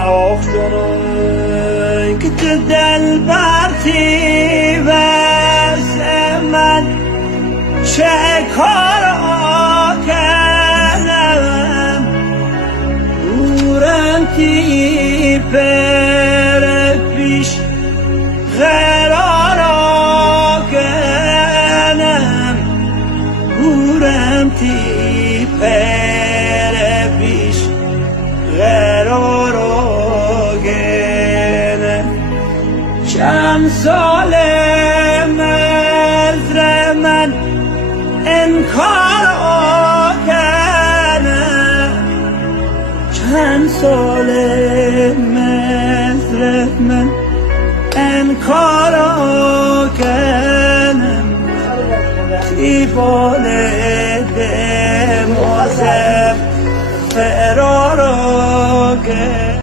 آخ جانای که تو دل برتی وز من چه کارا کردم دورنتی پر پیش قرارا کنم دورنتی پر پیش قرارا کنم چند سال مزر من انکار کنم چند سال مزر من انکار کنم تیفال دمازم فرار